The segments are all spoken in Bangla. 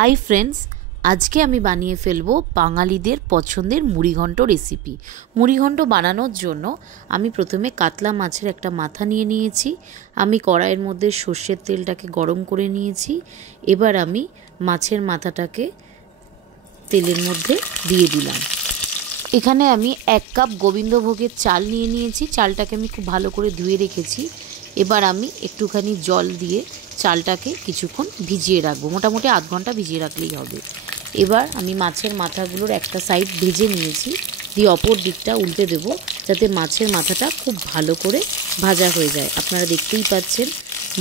হাই ফ্রেন্ডস, আজকে আমি বানিয়ে ফেলবো বাঙালিদের পছন্দের মুড়িঘণ্ট রেসিপি। মুড়িঘণ্ট বানানোর জন্য আমি প্রথমে কাতলা মাছের একটা মাথা নিয়ে নিয়েছি। আমি কড়াইয়ের মধ্যে সর্ষের তেলটাকে গরম করে নিয়েছি। এবার আমি মাছের মাথাটাকে তেলের মধ্যে দিয়ে দিলাম। এখানে আমি 1 কাপ গোবিন্দভোগের চাল নিয়ে নিয়েছি। চালটাকে আমি খুব ভালো করে ধুয়ে রেখেছি। এবার আমি একটুখানি জল দিয়ে চালটাকে কিছুক্ষণ ভিজিয়ে রাখবো, মোটামুটি আধ ঘন্টা ভিজিয়ে রাখলেই হবে। এবার আমি মাছের মাথাগুলোর একটা সাইড ভেজে নিয়েছি, দিয়ে অপর দিকটা উল্টে দেব যাতে মাছের মাথাটা খুব ভালো করে ভাজা হয়ে যায়। আপনারা দেখতেই পাচ্ছেন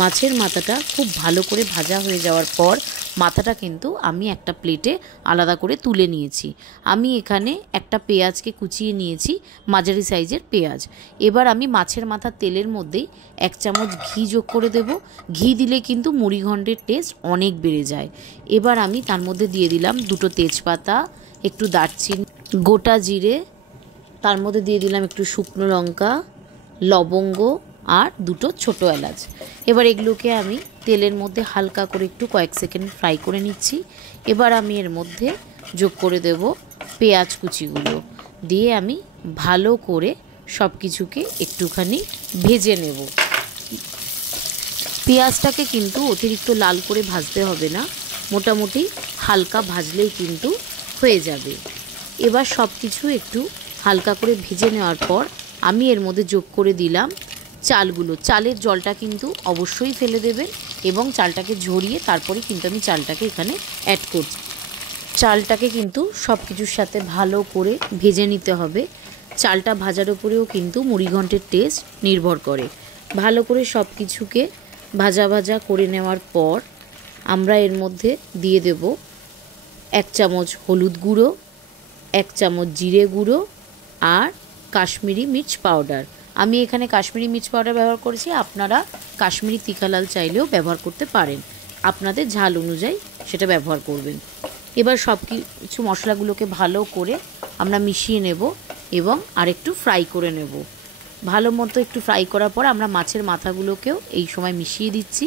মাছের মাথাটা খুব ভালো করে ভাজা হয়ে যাওয়ার পর মাথাটা কিন্তু আমি একটা প্লেটে আলাদা করে তুলে নিয়েছি। আমি এখানে একটা পেঁয়াজকে কুচিয়ে নিয়েছি, মাঝারি সাইজের পেঁয়াজ। এবার আমি মাছের মাথার তেলের মধ্যেই 1 চামচ ঘি যোগ করে দেব। ঘি দিলে কিন্তু মুড়িঘণ্টের টেস্ট অনেক বেড়ে যায়। এবার আমি তার মধ্যে দিয়ে দিলাম 2টো তেজপাতা, একটু দারচিনি, গোটা জিরে, তার মধ্যে দিয়ে দিলাম একটু শুকনো লঙ্কা, লবঙ্গ আর 2টো ছোটো এলাচ। এবার এগুলোকে আমি তেলের মধ্যে হালকা করে একটু কয়েক সেকেন্ড ফ্রাই করে নিচ্ছি। এবার আমি এর মধ্যে যোগ করে দেব পেঁয়াজ কুচিগুলো, দিয়ে আমি ভালো করে সব কিছুকে একটুখানি ভেজে নেব। পেঁয়াজটাকে কিন্তু অতিরিক্ত লাল করে ভাজতে হবে না, মোটামুটি হালকা ভাজলেই কিন্তু হয়ে যাবে। এবার সব কিছু একটু হালকা করে ভেজে নেওয়ার পর আমি এর মধ্যে যোগ করে দিলাম চালগুলো। চালের জলটা কিন্তু অবশ্যই ফেলে দেবেন এবং চালটাকে ঝরিয়ে তারপরে কিন্তু আমি চালটাকে এখানে অ্যাড করছি। চালটাকে কিন্তু সব কিছুর সাথে ভালো করে ভেজে নিতে হবে। চালটা ভাজার উপরেও কিন্তু মুড়িঘণ্টের টেস্ট নির্ভর করে। ভালো করে সব কিছুকে ভাজা ভাজা করে নেওয়ার পর আমরা এর মধ্যে দিয়ে দেব 1 চামচ হলুদ গুঁড়ো, 1 চামচ জিরে গুঁড়ো আর কাশ্মীরি মির্চ পাউডার। আমি এখানে কাশ্মীরি মির্চ পাউডার ব্যবহার করেছি, আপনারা কাশ্মীরি তিখালাল চাইলেও ব্যবহার করতে পারেন, আপনাদের ঝাল অনুযায়ী সেটা ব্যবহার করবেন। এবার সব কিছু মশলাগুলোকে ভালো করে আমরা মিশিয়ে নেব এবং আরেকটু ফ্রাই করে নেব। ভালো মতো একটু ফ্রাই করার পর আমরা মাছের মাথাগুলোকেও এই সময় মিশিয়ে দিচ্ছি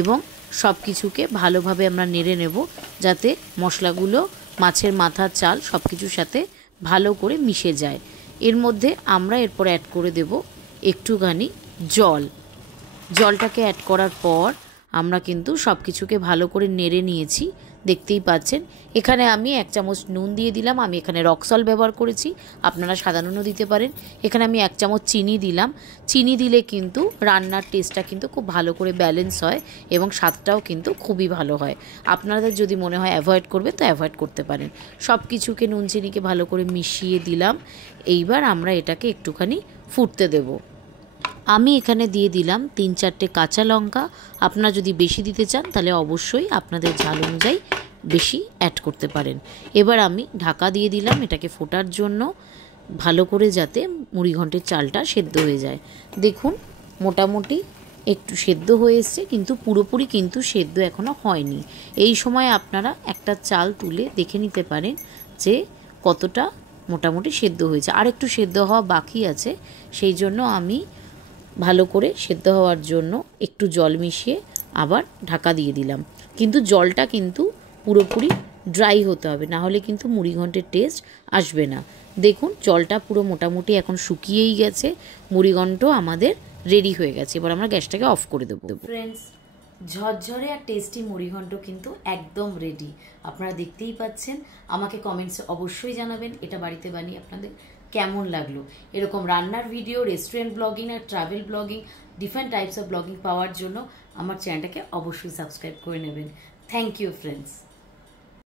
এবং সব কিছুকে ভালোভাবে আমরা নেড়ে নেব যাতে মশলাগুলো মাছের মাথা, চাল সব কিছুর সাথে ভালো করে মিশে যায়। এর মধ্যে আমরা এরপর অ্যাড করে দেব একটুখানি জল। জলটাকে অ্যাড করার পর আমরা কিন্তু সব কিছুকে ভালো করে নেড়ে নিয়েছি, দেখতেই পাচ্ছেন। এখানে আমি 1 চামচ নুন দিয়ে দিলাম। আমি এখানে রক সল্ট ব্যবহার করেছি, আপনারা সাদা নুনও দিতে পারেন। এখানে আমি 1 চামচ চিনি দিলাম। চিনি দিলে কিন্তু রান্নার টেস্টটা কিন্তু খুব ভালো করে ব্যালেন্স হয় এবং স্বাদটাও কিন্তু খুবই ভালো হয়। আপনাদের যদি মনে হয় অ্যাভয়েড করবেন তো অ্যাভয়েড করতে পারেন। সব কিছুকে নুন চিনিকে ভালো করে মিশিয়ে দিলাম। এইবার আমরা এটাকে একটুখানি ফুটতে দেব। আমি এখানে দিয়ে দিলাম 3-4টে কাঁচা লঙ্কা। আপনারা যদি বেশি দিতে চান তাহলে অবশ্যই আপনাদের ঝাল অনুযায়ী বেশি অ্যাড করতে পারেন। এবার আমি ঢাকা দিয়ে দিলাম এটাকে ফোটার জন্য, ভালো করে যাতে মুড়িঘণ্টের চালটা সেদ্ধ হয়ে যায়। দেখুন মোটামুটি একটু সেদ্ধ হয়ে এসছে, কিন্তু পুরোপুরি কিন্তু সেদ্ধ এখনও হয়নি। এই সময় আপনারা একটা চাল তুলে দেখে নিতে পারেন যে কতটা মোটামুটি সেদ্ধ হয়েছে। আর একটু সেদ্ধ হওয়া বাকি আছে, সেই জন্য আমি ভালো করে সেদ্ধ হওয়ার জন্য একটু জল মিশিয়ে আবার ঢাকা দিয়ে দিলাম। কিন্তু জলটা কিন্তু পুরোপুরি ড্রাই হতে হবে, না হলে কিন্তু মুড়িঘণ্টের টেস্ট আসবে না। দেখুন জলটা পুরো মোটামুটি এখন শুকিয়েই গেছে, মুড়িঘণ্ট আমাদের রেডি হয়ে গেছে। এবার আমরা গ্যাসটাকে অফ করে দেবো। ফ্রেন্ডস, ঝরঝরে আর টেস্টি মুড়িঘণ্ট কিন্তু একদম রেডি। আপনারা দেখতেই পাচ্ছেন। আমাকে কমেন্টসে অবশ্যই জানাবেন এটা বাড়িতে বানিয়ে আপনাদের কেমন লাগলো। এরকম রান্নার ভিডিও, রেস্টুরেন্ট ব্লগিং আর travel blogging, different types of blogging পাওয়ার জন্য আমার চ্যানেলটাকে অবশ্যই সাবস্ক্রাইব করে নেবেন। Thank you friends.